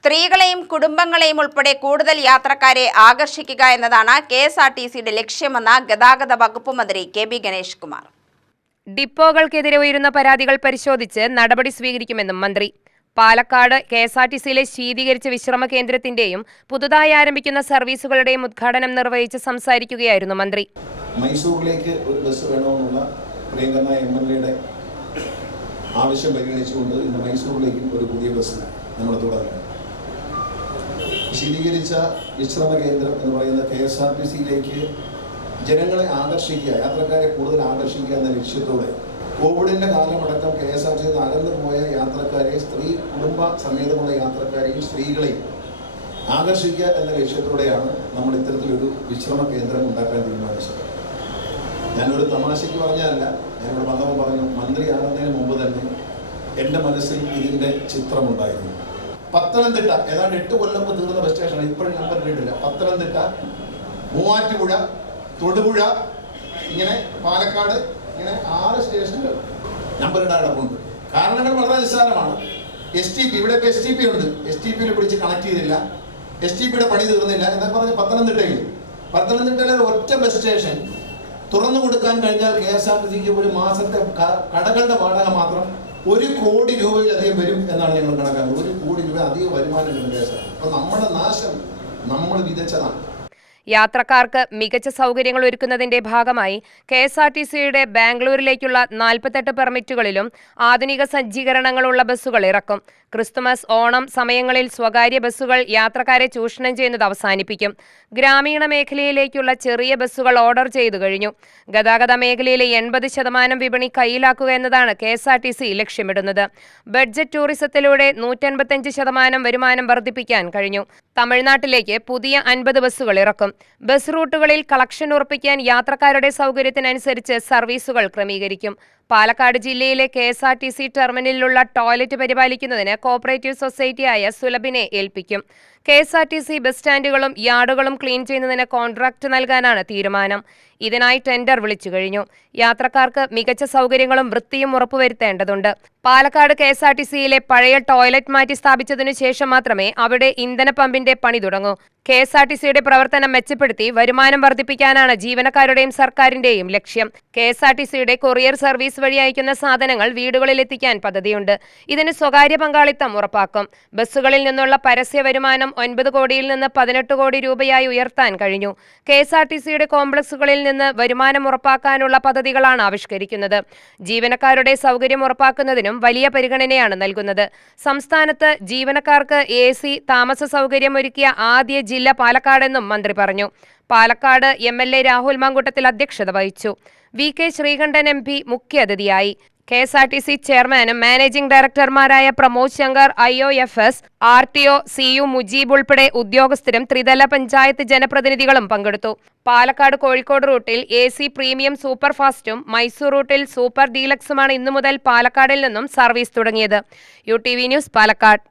സ്ത്രീകളെയും കുടുംബങ്ങളെയും ഉൾപ്പെടെ കൂടുതൽ യാത്രക്കാരെ ആകർഷിക്കുക എന്നതാണ് കെഎസ്ആർടിസിയുടെ ലക്ഷ്യമെന്ന് ഗതാഗത വകുപ്പ് മന്ത്രി കെ.ബി. ഗണേഷ് കുമാർ. ഡിപ്പോകൾക്കെതിരെ ഉയരുന്ന പരാതികൾ പരിശോധിച്ച് നടപടി സ്വീകരിക്കുമെന്നും മന്ത്രി. പാലക്കാട് കെഎസ്ആർടിസിയിലെ ശീതീകരിച്ച വിശ്രമ കേന്ദ്രത്തിന്റെയും പുതുതായി ആരംഭിക്കുന്ന സർവീസുകളുടെയും ഉദ്ഘാടനം നിർവഹിച്ച് സംസാരിക്കുകയായിരുന്നു മന്ത്രി. മൈസൂരിലേക്ക് ഒരു ബസ് വേണമെന്നുള്ള പ്രിയങ്കരനായ എംഎൽഎയുടെ ആവശ്യം പരിഗണിച്ചുകൊണ്ട് ഇന്ന് മൈസൂരിലേക്കും ഒരു പുതിയ ബസ് നമ്മൾ തുടങ്ങുകയാണ്. ശീതീകരിച്ച വിശ്രമ കേന്ദ്രം എന്ന് പറയുന്ന കെഎസ്ആർടിസിയിലേക്ക് ജനങ്ങളെ ആകർഷിക്കുക, യാത്രക്കാരെ കൂടുതൽ ആകർഷിക്കുക എന്ന ലക്ഷ്യത്തോടെ കോവിഡിൻ്റെ കാലമടക്കം കെഎസ്ആർടിസിയിൽ നിന്ന് അകന്നു പോയ യാത്രക്കാരെ, കുടുംബ സമേതമുള്ള യാത്രക്കാരെയും സ്ത്രീകളെയും ആകർഷിക്കുക എന്ന ലക്ഷ്യത്തോടെയാണ് നമ്മൾ ഇത്തരത്തിലൊരു വിശ്രമ കേന്ദ്രം ഉണ്ടാക്കാൻ തീരുമാനിച്ചത്. ഞാനൊരു തമാശയ്ക്ക് പറഞ്ഞതല്ല, ഞാനിവിടെ വന്നപ്പോൾ പറഞ്ഞു, മന്ത്രിയാകുന്നതിന് മുമ്പ് തന്നെ എൻ്റെ മനസ്സിൽ ഇതിൻ്റെ ചിത്രമുണ്ടായിരുന്നു. പത്തനംതിട്ട ഏതാണ്ട് 8 കൊല്ലം തീർന്ന ബസ് സ്റ്റേഷനാണ്, ഇപ്പോഴും നമ്പർ ഇട്ടിട്ടില്ല. പത്തനംതിട്ട, മൂവാറ്റുപുഴ, തൊടുപുഴ, ഇങ്ങനെ പാലക്കാട്, ഇങ്ങനെ 6 സ്റ്റേഷനുകൾ നമ്പർ ഇടാൻ കിടപ്പുണ്ട്. കാരണങ്ങൾ വളരെ നിസ്സാരമാണ്. STP ഇവിടെ ഇപ്പോൾ STP ഉണ്ട്, STPയിൽ പിടിച്ച് കണക്ട് ചെയ്തില്ല, STPയുടെ പണി തീർന്നില്ല എന്നൊക്കെ പറഞ്ഞ് പത്തനംതിട്ടയിലെ ഒറ്റ ബസ് സ്റ്റേഷൻ തുറന്നു കൊടുക്കാൻ കഴിഞ്ഞാൽ കെഎസ്ആർടിസിക്ക് ഒരു മാസത്തെ കടകളുടെ വാടക മാത്രം 1 കോടി രൂപയിലധികം വരും എന്നാണ് ഞങ്ങൾ കണക്കാക്കുന്നത്. 1 കോടി രൂപ അധിക വരുമാനം കിട്ടുന്ന കേസാണ്. അപ്പോൾ നമ്മുടെ നാശം നമ്മൾ വിതച്ചതാണ്. യാത്രക്കാർക്ക് മികച്ച സൗകര്യങ്ങൾ ഒരുക്കുന്നതിന്റെ ഭാഗമായി കെഎസ്ആർടിസിയുടെ ബാംഗ്ലൂരിലേക്കുള്ള 48 പെർമിറ്റുകളിലും ആധുനിക സജ്ജീകരണങ്ങളുള്ള ബസ്സുകൾ ഇറക്കും. ക്രിസ്തുമസ്, ഓണം സമയങ്ങളിൽ സ്വകാര്യ ബസ്സുകൾ യാത്രക്കാരെ ചൂഷണം ചെയ്യുന്നത് അവസാനിപ്പിക്കും. ഗ്രാമീണ മേഖലയിലേക്കുള്ള ചെറിയ ബസ്സുകൾ ഓർഡർ ചെയ്തു കഴിഞ്ഞു. ഗതാഗത മേഖലയിലെ 80% വിപണി കയ്യിലാക്കുക എന്നതാണ് കെഎസ്ആർടിസി ലക്ഷ്യമിടുന്നത്. ബഡ്ജറ്റ് ടൂറിസത്തിലൂടെ 185% വരുമാനം വർദ്ധിപ്പിക്കാൻ കഴിഞ്ഞു. തമിഴ്നാട്ടിലേക്ക് പുതിയ 50 ബസ്സുകൾ ഇറക്കും. ബസ് റൂട്ടുകളിൽ കളക്ഷൻ ഉറപ്പിക്കാൻ യാത്രക്കാരുടെ സൗകര്യത്തിനനുസരിച്ച് സർവീസുകൾ ക്രമീകരിക്കും. പാലക്കാട് ജില്ലയിലെ കെഎസ്ആർടിസി ടെർമിനലിലുള്ള ടോയ്ലറ്റ് പരിപാലിക്കുന്നതിന് കോഓപ്പറേറ്റീവ് സൊസൈറ്റിയായ സുലഭിനെ ഏൽപ്പിക്കും. കെഎസ്ആർടിസി ബസ് സ്റ്റാൻഡുകളും യാർഡുകളും ക്ലീൻ ചെയ്യുന്നതിന് കോൺട്രാക്ട് നൽകാനാണ് തീരുമാനം. ഇതിനായി ടെൻഡർ വിളിച്ചു കഴിഞ്ഞു. യാത്രക്കാർക്ക് മികച്ച സൗകര്യങ്ങളും വൃത്തിയും ഉറപ്പുവരുത്തേണ്ടതുണ്ട്. പാലക്കാട് കെഎസ്ആർടിസിയിലെ പഴയ ടോയ്ലറ്റ് മാറ്റി സ്ഥാപിച്ചതിനു ശേഷം മാത്രമേ അവിടെ ഇന്ധന പമ്പിന്റെ പണി തുടങ്ങൂ. കെഎസ്ആർടിസിയുടെ പ്രവർത്തനം മെച്ചപ്പെടുത്തി വരുമാനം വർദ്ധിപ്പിക്കാനാണ് ജീവനക്കാരുടെയും സർക്കാരിന്റെയും ലക്ഷ്യം. കെഎസ്ആർടിസിയുടെ കൊറിയർ സർവീസ് വഴി അയക്കുന്ന സാധനങ്ങൾ വീടുകളിൽ എത്തിക്കാൻ പദ്ധതിയുണ്ട്. ഇതിന് സ്വകാര്യ പങ്കാളിത്തം ഉറപ്പാക്കും. ബസ്സുകളിൽ നിന്നുള്ള പരസ്യ വരുമാനം 9 കോടിയിൽ നിന്ന് 18 കോടി രൂപയായി ഉയർത്താൻ കഴിഞ്ഞു. കെഎസ്ആർടിസിയുടെ കോംപ്ലക്സുകളിൽ നിന്ന് വരുമാനം ഉറപ്പാക്കാനുള്ള പദ്ധതികളാണ് ആവിഷ്കരിക്കുന്നത്. ജീവനക്കാരുടെ സൗകര്യം ഉറപ്പാക്കുന്നതിനും വലിയ പരിഗണനയാണ് നൽകുന്നത്. സംസ്ഥാനത്ത് ജീവനക്കാർക്ക് AC താമസ സൗകര്യം ഒരുക്കിയ ആദ്യ ജില്ല പാലക്കാടെന്നും മന്ത്രി പറഞ്ഞു. പാലക്കാട് MLA രാഹുൽ മാങ്കൂട്ടത്തിൽ അധ്യക്ഷത വഹിച്ചു. VK ശ്രീകണ്ഠൻ MP മുഖ്യാതിഥിയായി. കെഎസ്ആർടിസി ചെയർമാനും മാനേജിംഗ് ഡയറക്ടർമാരായ Pramod Shankar, IOFS, RTO, CU Mujeeb ഉൾപ്പെടെ ഉദ്യോഗസ്ഥരും ത്രിതല പഞ്ചായത്ത് ജനപ്രതിനിധികളും പങ്കെടുത്തു. പാലക്കാട് കോഴിക്കോട് റൂട്ടിൽ AC പ്രീമിയം സൂപ്പർ ഫാസ്റ്റും മൈസൂർ റൂട്ടിൽ സൂപ്പർ ഡീലക്സുമാണ് ഇന്നു മുതൽ പാലക്കാടിൽ നിന്നും സർവീസ് തുടങ്ങിയത്. UTV news, Palakkad.